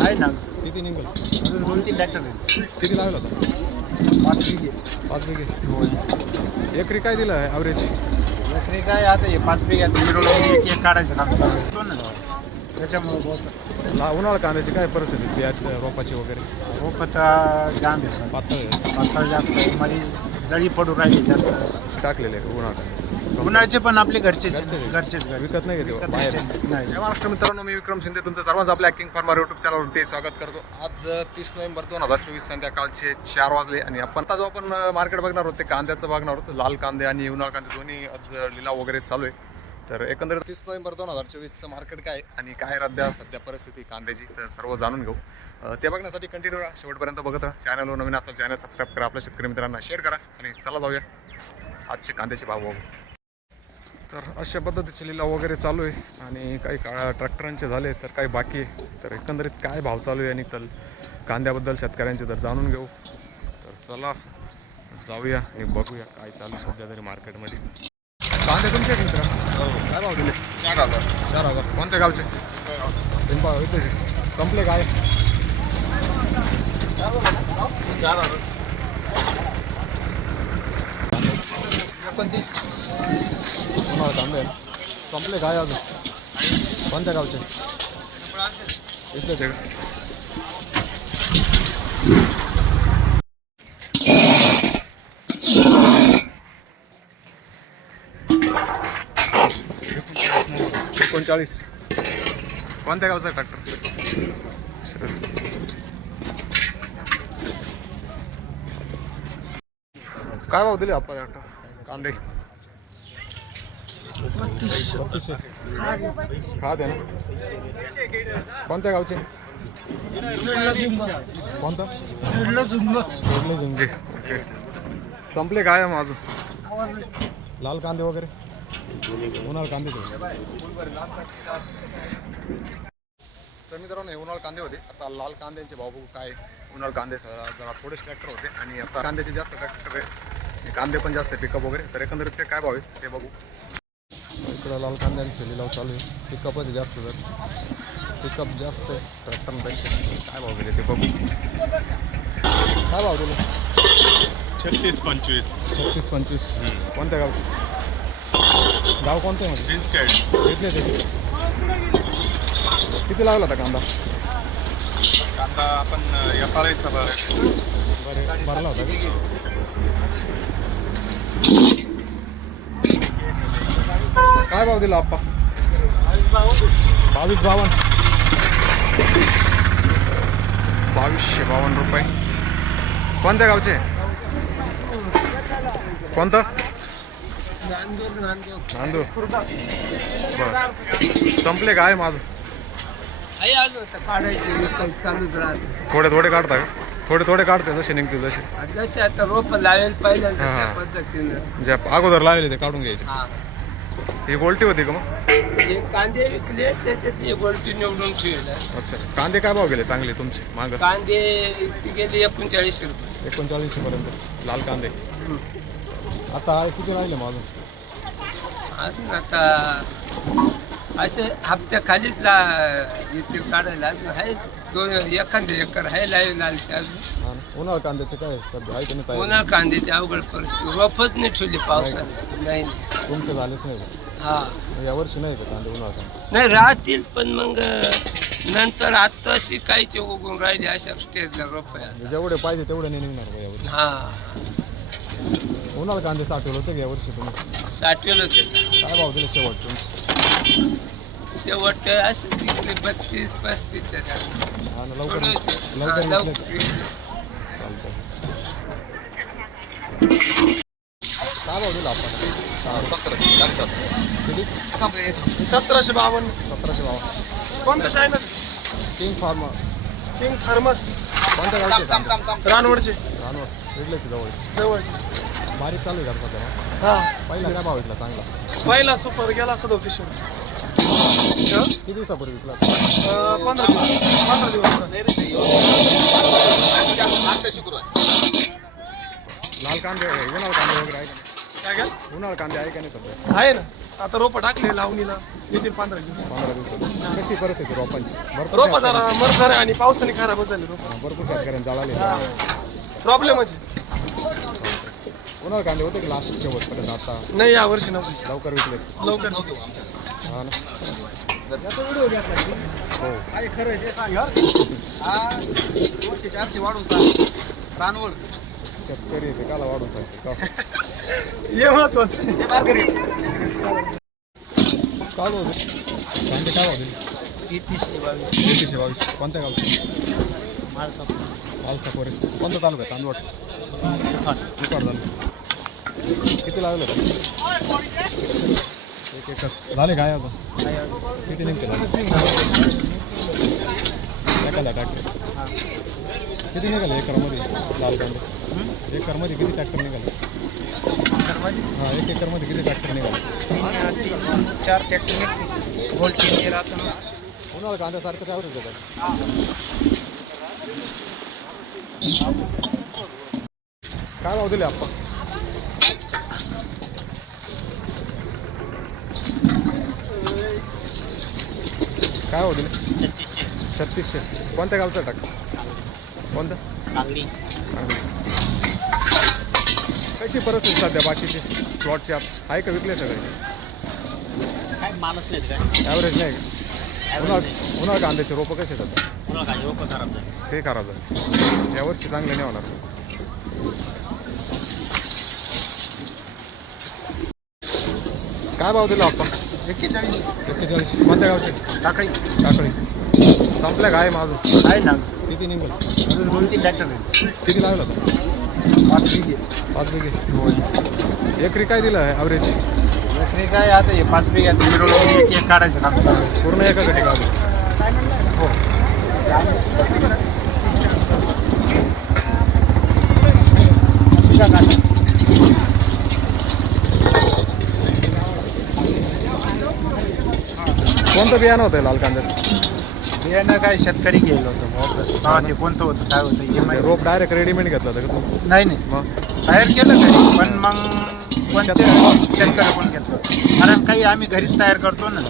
आहे ना. किती निघेल? अजून दोन तीन ट्रॅक्टर आहेत. किती लागला होता? पाच बिघे पाच बिघे एकरी काय दिलं आहे ॲव्हरेज एकरी काय आता हे पाच बिघ्यात मिळून एक एक काढायचं काम. त्याच्यामुळे बहुत. ला उन्हाळा कांद्याची काय परिस्थिती? बियात रोपाची वगैरे? रोपचा जाम आहे पातळ. पातळ जास्त. माझी जळी पडू राहिली जास्त. टाकलेले उन्हाळा उन्हाळ्याचे पण आपले घरचेच घरचेच आहे. घरचेच घरचेच. विकत नाही घेते बाहेर. नाही. जय महाराष्ट्र मित्रांनो मी विक्रम शिंदे तुमचं सर्वांचं आपल्या ॲक्टिंग फार्मर युट्यूब चॅनलवरती स्वागत करतो. आज तीस नोव्हेंबर दोन हजार चोवीस संध्याकाळचे चार वाजले आणि आपण आता जो आपण मार्केट बघणार होते कांद्याचं बघणार होतो लाल कांदे आणि उन्हाळ कांदे दोन्ही आज लिलाव वगैरे चालू आहे. तर एकंदरीत तीस नोव्हेंबर दोन हजार चोवीसचं मार्केट काय आणि काय सध्या सध्या परिस्थिती कांद्याची तर सर्व जाणून घेऊ. ते बघण्यासाठी कंटिन्यू राहा. शेवटपर्यंत बघत राहा. चॅनलवर नवीन असाल चॅनल सबस्क्राईब करा. आपल्या शेतकरी मित्रांना शेअर करा. आणि चला जाऊया आजचे कांद्याचे भाव बघू तर अशा पद्धतीचे लिलाव वगैरे चालू आहे आणि काही काळा ट्रॅक्टरांचे झाले तर काही बाकी आहे. तर एकंदरीत काय भाव चालू आहे आणि तर कांद्याबद्दल शेतकऱ्यांचे तर जाणून घेऊ. तर चला जाऊया आणि बघूया काय चालू आहे सध्या तरी मार्केटमध्ये. कांदे तुमचे मित्र? काय भाव दिले? चार हजार. चार हजार. कोणत्या गावचे? आहे. संपले काय? चार हजार. एकोणतीस उन्हाळा कांदे संपले काय अजून? कोणत्या गावचे. इथे एकोणचाळीस. कोणत्या गावचा आहे ट्रॅक्टर काय भाव दिले आपण ट्रॅक्टर कांदे बत्तीसशे खा दे ना. कोणत्या गावचे? कोणतं? झुंगे. ओके. संपले काय मग अजून लाल कांदे वगैरे? उन्हाळ कांदे तर मित्रांनो हे उन्हाळ कांदे होते. आता लाल कांद्यांचे भाव बघू काय. उन्हाळ कांदे जरा जरा थोडेच ट्रॅक्टर होते आणि आता कांद्याचे जास्त ट्रॅक्टर आहे. कांदे पण जास्त आहे पिकअप वगैरे. तर एकंदरीत ते काय भाव आहे ते बघू. इकडं लाल कांद्यांचे लिलाव चालू आहे. पिकअपच जास्त जर पिकअप जास्त आहे. ट्रॅक्टरपेक्षा काय भाव गेले ते बघू. काय भाव दिले? छत्तीस पंचवीस. छत्तीस पंचवीस. कोणत्या गावचे गाव कोणतं म्हणजे? किती लागला होता कांदा? कांदा आपण एकाळीचा बरे भरला होता काय भाव दिला आप्पा? बावीस बावन्न. बावीसशे बावन्न रुपये. कोणत्या गावचे? कोणतं? नांदूर. बरं. संपले काय माझं थोडे थोडे काढता का? थोडे थोडे काढते जसे निघतील जसे आता रोप लावेल पाहिजे अगोदर लावले ते काढून घ्यायचे. हा गोल्टी होती का मग? हे कांदे विकले त्याच्यात हे गोल्टी निवडून ठेवलं. अच्छा. कांदे काय भाव गेले चांगले तुमचे? माग? कांदे गेले एकोणचाळीस रुपये. एकोणचाळीसशे पर्यंत. लाल कांदे. आता किती राहिले मग अजून? अजून आता असे हप्त्या खालीच ला येतील काढायला. अजून आहे दोन एखादे एकर आहे लावे लालचे अजून. हा ना? उन्हाळ कांद्याचे काय सध्या आहे की नाही तयारी? कांद्याची अवघड परिस्थिती. रोपच नाही ठेवली पावसाने. नाही नाही. तुमचे झालेच नाही? हा. मग यावर्षी नाही का कांदे उन्हाळ नाही राहतील पण मग नंतर आत्ताशी काहीचे उगून राहिले अशा स्टेजला रोप आहे म्हणजे जेवढे पाहिजे तेवढे नाही निघणार का यावर्षी हा. उन्हाळ कांदे साठवले होते का यावर्षी तुम्ही? साठवलं ते काय भाव दिले शेवट तुमचे? शेवट असे विकले बत्तीस पस्तीस त्याच्यात. हा ना थोडं- लवकर हा, लवकर काय भाव दिला आपण? किती सतराशे बावन्न. सतराशे बावन्न. कोणतं शायनर किंग फार्मा किंग फार्मर कोणत्या गावचे? रानवडचे. रानवड. इडल्याची जवळ जवळचे. बारीक चालू आहे का सध्या. हा. पहिला काय भाव विकला चांगला? पहिला सुपर गेला सदोतीसशे किती दिवसापूर्वी विकला? पंधरा दिवस. पंधरा दिवस. लाल कांदे उन्हाळ कांदे वगैरे आहे का काय काय नाही उन्हाळ कांदे आहे का नाही सध्या? आहे ना. आता रोपं टाकले लावणीला. येतील पंधरा दिवस. पंधरा दिवसात. कशी परिस्थिती रोपांची? भरपूर रोपं जरा मरणार आहे आणि पावसाने खराबच झाले रोप. भरपूर शेतकऱ्यांनी जळाले प्रॉब्लेमच आहे. उन्हाळा कांदे होते की लास्ट शेवटपर्यंत? आता नाही या वर्षी नव्हतं. लवकर विकले. लवकर. नव्हतं हा. ना शेतकरी ते काला वाढून सांगते का? हे महत्वाचं काय भाव दे? कांदे काय भाव दिले एकवीसशे बावीस एकशे बावीस कोणत्या गावचे मालसापोरे कोणता तालुका चांदवड दुपार झालं किती लागलं? एक एकर झाले काय आता किती निघते एकाला ट्रॅक्टर किती निघाले एकरमध्ये? लाल कांदे. एकरमध्ये किती ट्रॅक्टर निघाले? हां एक एकरमध्ये किती ट्रॅक्टर निघाले? चार ट्रॅक्टर राहतो ना. उन्हाळा कांद्यासारखंच ॲव्हरेज होतं काय भाव दिले आपण? काय दिले? छत्तीसशे. कोणत्या गावचं टाक? कोणतं? सांगली. कशी परिस्थिती सध्या बाकीचे प्लॉटचे आप आहे का विकले सगळे? काय काय? ॲव्हरेज नाही. का उन्हाळा उन्हाळा कांद्याचे रोपं कसे काय लोक खराब झाले. ते खराब झालं. यावर्षी चांगले नाही होणार. काय भाव दिला आपण? एक्केचाळीस. एक्केचाळीस. कोणत्या गावचे? टाकळी. काकळी संपल्या काय माझं. आहे ना. किती निघेल? अजून दोन तीन ट्रॅक्टर आहे किती लागलं होतं पाच बिघे. पाच बिघे. एकरी काय दिलं आहे ॲव्हरेज एकरी काय आता हे पाच बिघ्यात मिरवलं एक एक काढायचं काम चालू आहे. पूर्ण एका गटी बिघा काढा. कोणतं बियाणं होतं लाल कांद्याचं? बियाणं काय शेतकरी गेलं होतं. तेव्हा ते कोणतं होतं? काय होतं? हे माहिती रोप डायरेक्ट रेडीमेड घेतलं होतं का तू? नाही नाही. मग? तयार केलं तरी पण मग कोणते शेतकरी- पण घेतलं कारण काही आम्ही घरीच तयार करतो ना.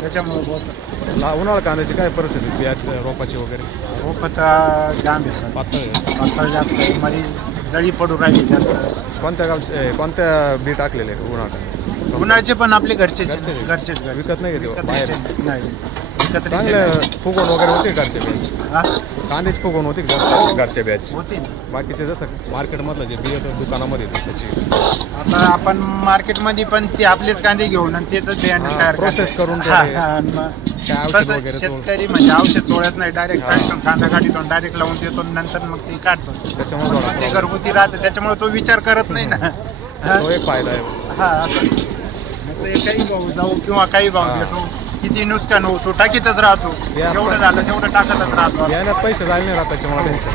त्याच्यामुळे बहुत ला उन्हाळा कांद्याची काय परिस्थिती बियाच रोपाची वगैरे? रोपता जाम आहे सर पातळ आहे. पातळ जास्त आहे, मध्ये जळी पडू राहिली जास्त. कोणत्या गावचे ए, कोणत्या बी टाकलेले उन्हाळा कांद्याचे? उन्हाळ्याचे पण आपले घरचे घरचेच आहे. घरचेच घरचे. विकत नाही घेते बाहेर. नाही. चांगले फुगवून वगैरे होते घरचे बॅच हा? कांद्याची फुगवून होती घरचे बॅच होते ना. बाकीचे जसं मार्केटमधलं जे बी येतं दुकानामध्ये येतं त्याची आता आपण मार्केटमध्ये पण ते आपलेच कांदे घेऊन आणि तेच बियाणं हा, तयार process करतो. करून ते- काय औषध कसं वगैरे चोळ- शेतकरी म्हणजे औषध नाही डायरेक्ट कांदा डायरेक्ट लावून देतो नंतर मग ते काढतो त्याच्यामुळे थोडा ते problem. घरगुती राहतं त्याच्यामुळे तो विचार करत नाही ना हा? तो एक फायदा आहे हा असं मग ते काही भाऊ जाऊ किंवा काही भाऊ हा. देतो किती नुकसान होतो टाकीतच राहतो. आपण- जेवढं झालं तेवढं टाकतच राहतो. बियाण्यात पैसे जायला नाही राहत त्याच्यामुळे टेन्शन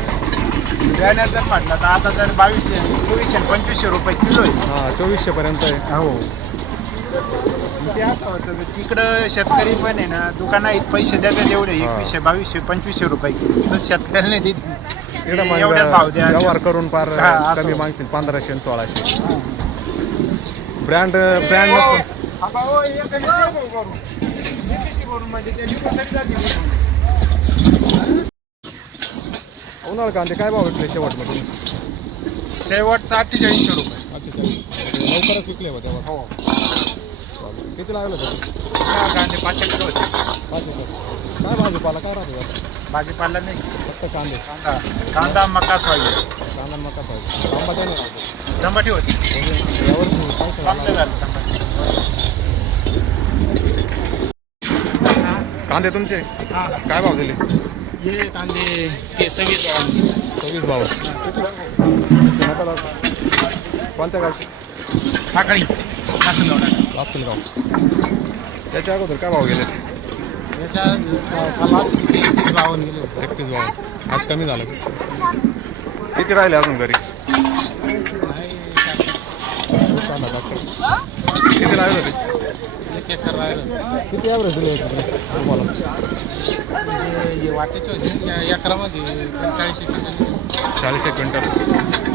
बियाण्यात जर म्हटलं तर आता जर बावीसशे चोवीसशे आणि पंचवीसशे रुपये किलो आहे. हां चोवीसशे पर्यंत आहे. हो. ते असं होतं की तिकडं शेतकरी पण आहे ना दुकानात पैसे देतात एवढे. एकवीसशे बावीसशे पंचवीसशे रुपये किलो. तर शेतकऱ्याला नाही देत. तिकडं मग एवढ्याच भाव द्या. व्यवहार करून हा, असं कमी. मागतील पंधराशे आणि सोळाशे. ब्रँड ब्रँड नसतो. हो, म्हणजे तरी. उन्हाळा कांदे काय भाव विकले शेवटमध्ये शेवटचं अठ्ठेचाळीसशे रुपये. लवकरच विकले होते हो. चालेल. किती लागलं हा, कांदे पाचशे किलो होते. पाच रुपये काय भाजीपाला काय राहतो जास्त? भाजीपाला नाही. फक्त कांदे. कांदा. कांदा मका सोयाबीन. कांदा मका साहेब आंबा नाही राहतो. टमाटे होते. यावर्षी काय चांगलं सगळं झालं टमाटे कांदे तुमचे? काय भाव दिले? हे कांदे ते सव्वीस सव्वीस भाव. नका दाखव. कोणत्या गावचे? नाशिक लासलगाव त्याच्या अगोदर काय भाव गेले याच्या बावन्न गेले एकतीस भाव. आज कमी झालं. किती राहिले अजून घरी? डॉक्टर किती लागले होते? राहिलं किती ॲव्हरेज दिले होते तुम्हाला चाळीस एक क्विंटल.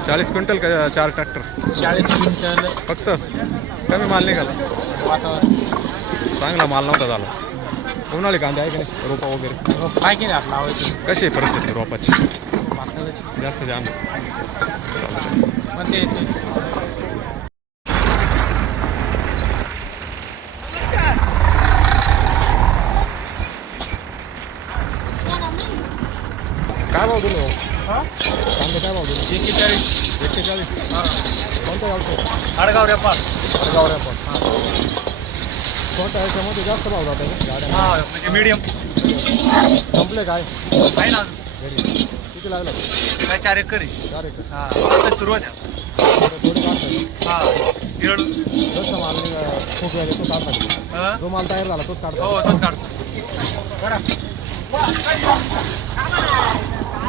चाळीस क्विंटल का चार ट्रॅक्टर चाळीस क्विंटल फक्त? कमी माल निघाला. वातावरण चांगला माल नव्हता झाला. उन्हाळी कांदे आहे का नाही? रोपा वगैरे? काय केलं आपलं लावायची कशी आहे परिस्थिती रोपाची? जास्त जाम. पण द्यायचे भाव दिले हां. कांदे काय भाव दिले एकेचाळीस एक्केचाळीस कोणत्या गावचं आडगाव रेपाल गाव हां कोणत्या याच्यामध्ये जास्त भाव जातो गाड्या हां म्हणजे मीडियम संपले काय आहे ना घरी किती लागलं काय चार एकर चार एकर हां आता सुरुवात आहे थोडे काढतात जसं माल खूप वेळ काढतात जो माल तयार झाला तोच काढतो हो तोच काढतो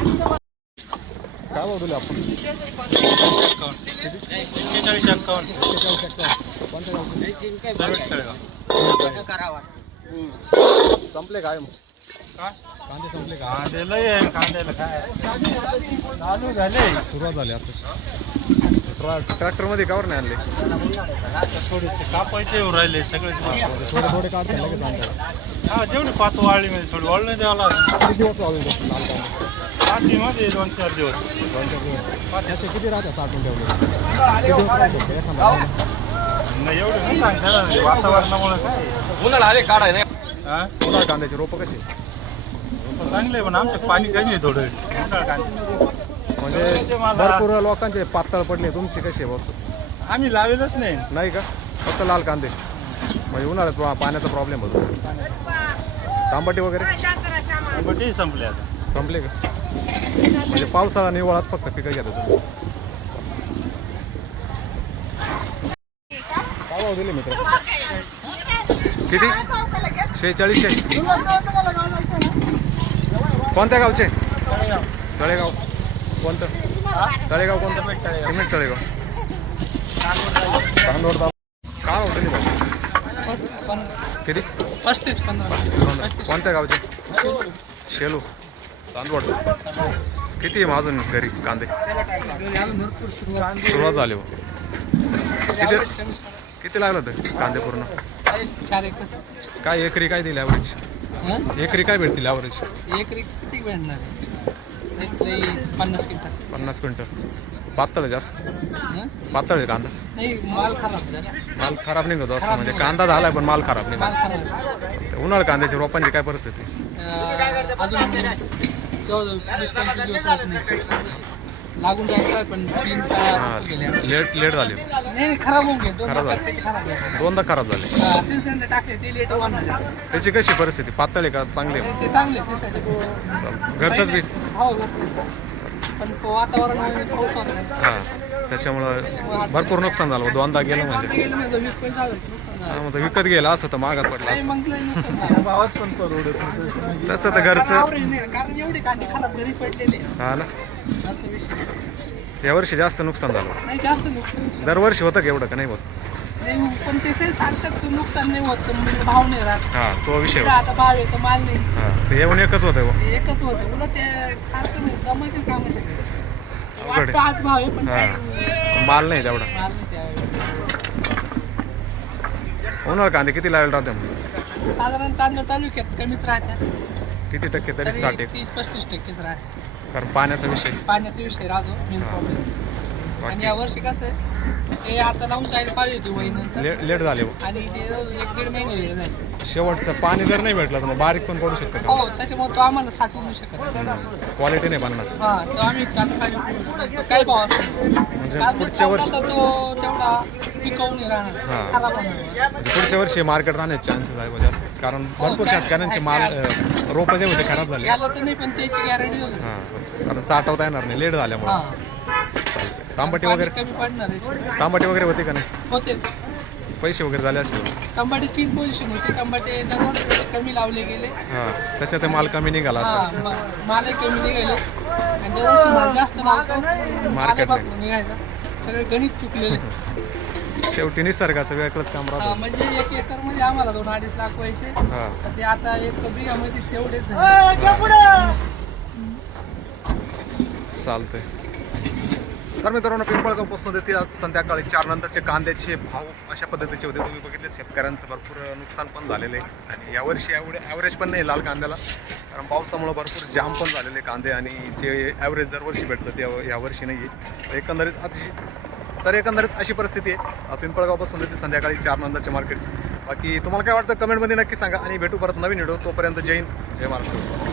काय? भाव आपण संपले काय मग कांदे संपले का कांद्याला कांद्याला काय चालू झाले सुरुवात झाली आता ट्रॅक्टर ट्रॅक्टरमध्ये कावर नाही आणले थोडेसे कापायचे राहिले सगळे थोडे थोडे काढतात लगेच आणतात हा जेवढे पाच वाळली म्हणजे थोडी वाळलं द्यावं लागेल किती दिवस वाळून जातात पाचीमध्ये दोन चार दिवस दोन चार दिवस. असे किती राहतात? नाही एवढं सांगता नाही. वातावरणामुळे काय उन्हाळा आले काढाय नाही. हा? उन्हाळ कांद्याची रोपं कशी पण चांगले पण आमचं पाणी कमी आहे थोडं. उन्हाळा कांदे. म्हणजे भरपूर लोकांचे पातळ पडले तुमची कशी आहे बस? आम्ही लावेलच नाही. नाही का? फक्त लाल कांदे. म्हणजे उन्हाळ्यात पाण्याचा प्रॉब्लेम होतो. तांबटी वगैरे? संपले आता. संपले का? म्हणजे पावसाळा निवळात फक्त पिकं घेतात तुम्ही. काय भाव दिले मित्र? किती? शेहेचाळीसशे. कोणत्या गावचे? तळेगाव. कोणतं? तळेगाव कोणतं? सिमेंट तळेगाव. तांदूळ काय होते भाऊ? किती? पस्तीस पंधरा कोणत्या गावचे? शेलू. चांदवड. किती आहे अजून घरी कांदे? सुरुवात झाली हो किती किती लागलं होतं कांदे पूर्ण? एकर काय एकरी काय दिली ॲव्हरेज? एकरी काय भेटतील ॲव्हरेज एक रिक्स किती भेटणार पन्नास क्विंटल. पन्नास क्विंटल पातळ जास्त? पातळ आहे कांदा. नाही माल खराब माल खराब निघतो असं म्हणजे कांदा झालाय पण माल खराब खराब उन्हाळ कांद्याची रोपांची काय परिस्थिती? जवळजवळ वीस पंचवीस दिवस होत नाही. लागून जायचं पण तीन हा का गेले नाही लेट लेट झाली. नाही खराब होऊन गेले. दोन खराब झाले. त्याचे खराब झाले. दोनदा खराब झाले. हा, तीस त्यांना टाकले ते लेट होणार त्याची कशी परिस्थिती? पातळ आहे का? चांगली आहे? ते चांगले तीसाठी चालतं. घरचंच बी? हो घरचंच. पण तो वातावरण आणि पाऊस होता हां त्याच्यामुळं भरपूर नुकसान झालं. दोनदा गेलं म्हणजे. गेलं म्हणजे वीस पंचवीस हजार नुकसान झालं. हा, मग ते विकत गेलं असं तर महागात पडलं असतं. भावात पण परवडत नाही. तसं तर कारण घरचं average नाही, कारण एवढे कांदे खराब घरी पडलेले आहे. हा ना असं विषय यावर्षी जास्त नुकसान झालं नाही जास्त नुकसान दरवर्षी होतं का एवढं का नाही होत नाही मग पण ते काही सांगतात तू नुकसान नाही होत पण म्हणजे भाव नाही राहत हा तो विषय इकडं होता आता भाव येतो माल नाही हा येऊन एकच होतं. ते एकच होतं उलट ते सारखं नाही जमायचं काम आहे सगळं. अवघड वाटतं आज भाव आहे पण. काही माल नाही तेवढा माल नाही त्यावेळेस. उन्हाळ कांदे किती लावेल राहते? साधारण तांदूळ तालुक्यात कमीच राहते. किती टक्के तरी साठ एक? तीस पस्तीस टक्केच राहते. कारण पाण्याचा विषय. पाण्याचा विषय राहतो मेन प्रॉब्लेम आणि या वर्षी कसं आहे ते आता लावून जायला पाहिजे होती वही नंतर. लेट लेट झाले. हो. आणि ते एक दीड महिने लेट झाले. शेवटचं पाणी जर नाही भेटलं तर मग बारीक पण पडू शकतं हो त्याच्यामुळे तो आम्हाला साठवू नाही शकत. क्वालिटी नाही बनणार. हा तो आम्ही आता काय काय भाव म्हणजे तो पुढच्या वर्षी चांगला तो तेवढा टिकवून नाही राहणार. हा. खराब होणार म्हणजे पुढच्या वर्षी मार्केट राहण्याचे चान्सेस आहे जास्त. कारण भरपूर काय- शेतकऱ्यांचे माल रोपं जे होते खराब झाले. याला तर नाही पण त्याची गॅरंटी होती. हां कारण साठवता येणार नाही. लेट झाल्यामुळे. हा. तांबटी वगैरे? कमी पडणार आहे. तांबटी वगैरे होते का नाही? होते. पैसे वगैरे झाले असतील? टमाट्याचीच पोझिशन होती. टमाटे कमी लावले गेले. हां त्याच्यात माल कमी निघाला हा असं म- मालही कमी निघाले. आणि दरवर्षी माल जास्त लावतो. Market भरपूर निघायचा. सगळे गणित चुकलेले. शेवटी निसर्गाचं वेगळंच काम हा, राहतं. म्हणजे एक एकरमध्ये आम्हाला दोन अडीच लाख व्हायचे. हां. तर ते आता एक बिघामध्ये तेवढेच झाले. चालतंय. तर मित्रांनो पिंपळगावपासून देतील आज संध्याकाळी चार नंतरचे कांद्याचे भाव अशा पद्धतीचे होते. तुम्ही बघितले शेतकऱ्यांचं भरपूर नुकसान पण झालेलं आहे. आणि यावर्षी एवढे ॲव्हरेज पण नाही लाल कांद्याला. कारण पावसामुळं भरपूर जाम पण झालेले कांदे आणि जे ॲव्हरेज दरवर्षी भेटतं ते यावर्षी नाही आहे एकंदरीत अतिशय तर एकंदरीत अशी परिस्थिती आहे. पिंपळगावपासून देतील संध्याकाळी चार नंतरच्या मार्केटची बाकी तुम्हाला काय वाटतं? कमेंटमध्ये नक्की सांगा. आणि भेटू परत नवीन व्हिडिओ तोपर्यंत जय हिंद जय महाराष्ट्र.